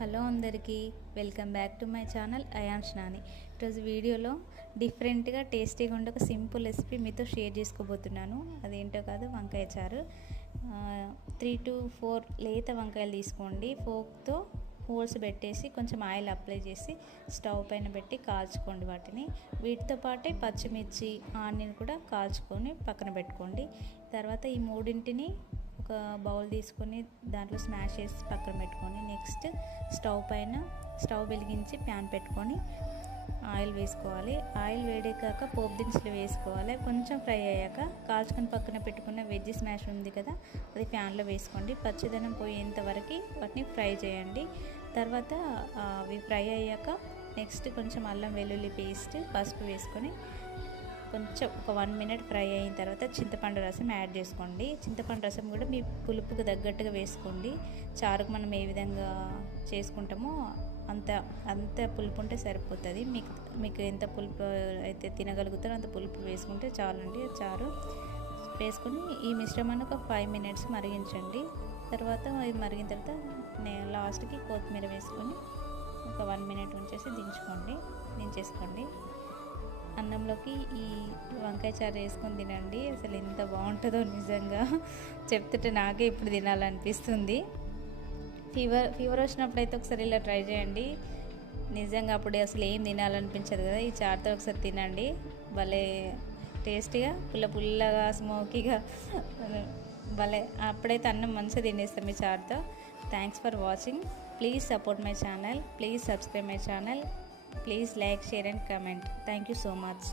Hello అందరికీ welcome back to my channel Ayansh Nani. ఈరోజు వీడియోలో డిఫరెంట్గా టేస్టీగా ఉండే ఒక సింపుల్ రెసిపీ మీతో షేర్ చేసుకోబోతున్నాను. అదేంటో కాదు, వంకాయ చారు. 3 to 4 లేత వంకాయలు తీసుకోండి. ఫోక్తో హోల్స్ పెట్టేసి కొంచెం ఆయిల్ అప్లై చేసి స్టవ్ పైన పెట్టి కాల్చుకోండి. వీటితో పాటే పచ్చిమిర్చి, ఆనియన్ కూడా కాల్చుకొని పక్కన పెట్టుకోండి. తర్వాత ఈ మూడింటిని ఒక బౌల్ తీసుకొని దాంట్లో స్మాష్ చేసి పక్కన పెట్టుకొని, నెక్స్ట్ స్టవ్ వెలిగించి ప్యాన్ పెట్టుకొని ఆయిల్ వేసుకోవాలి. ఆయిల్ వేడెక్కాక పోపు దినుసులు వేసుకోవాలి. కొంచెం ఫ్రై అయ్యాక కాల్చుకొని పక్కన పెట్టుకున్న వెజ్ స్మాష్ ఉంది కదా, అది ప్యాన్లో వేసుకోండి. పచ్చిదనం పోయేంత వరకు వాటిని ఫ్రై చేయండి. తర్వాత అవి ఫ్రై అయ్యాక నెక్స్ట్ కొంచెం అల్లం వెల్లుల్లి పేస్ట్, పసుపు వేసుకొని కొంచెం ఒక 1 minute ఫ్రై అయిన తర్వాత చింతపండు రసం యాడ్ చేసుకోండి. చింతపండు రసం కూడా మీ పులుపుకు తగ్గట్టుగా వేసుకోండి. చారుకు మనం ఏ విధంగా చేసుకుంటామో అంత పులుపు ఉంటే సరిపోతుంది. మీకు ఎంత పులుపు అయితే తినగలుగుతారో అంత పులుపు వేసుకుంటే చాలండి. చారు వేసుకొని ఈ మిశ్రమాన్ని ఒక 5 minutes మరిగించండి. తర్వాత ఇది మరిగిన తర్వాత లాస్ట్కి కొత్తిమీర వేసుకొని ఒక 1 minute ఉంచేసి దించేసుకోండి. అన్నంలోకి ఈ వంకాయ చారు వేసుకొని తినండి. అసలు ఎంత బాగుంటుందో, నిజంగా చెప్తుంటే నాకే ఇప్పుడు తినాలనిపిస్తుంది. ఫీవర్ వచ్చినప్పుడు అయితే ఒకసారి ఇలా ట్రై చేయండి. నిజంగా అప్పుడు అసలు ఏం తినాలనిపించదు కదా, ఈ చారుతో ఒకసారి తినండి. భలే టేస్టీగా, పుల్లగా, స్మోకీగా భలే. అప్పుడైతే అన్నం మంచిగా తినేస్తాం ఈ చారుతో. Thanks for watching. Please support my channel. Please subscribe my channel. Please like, share and comment. Thank you so much.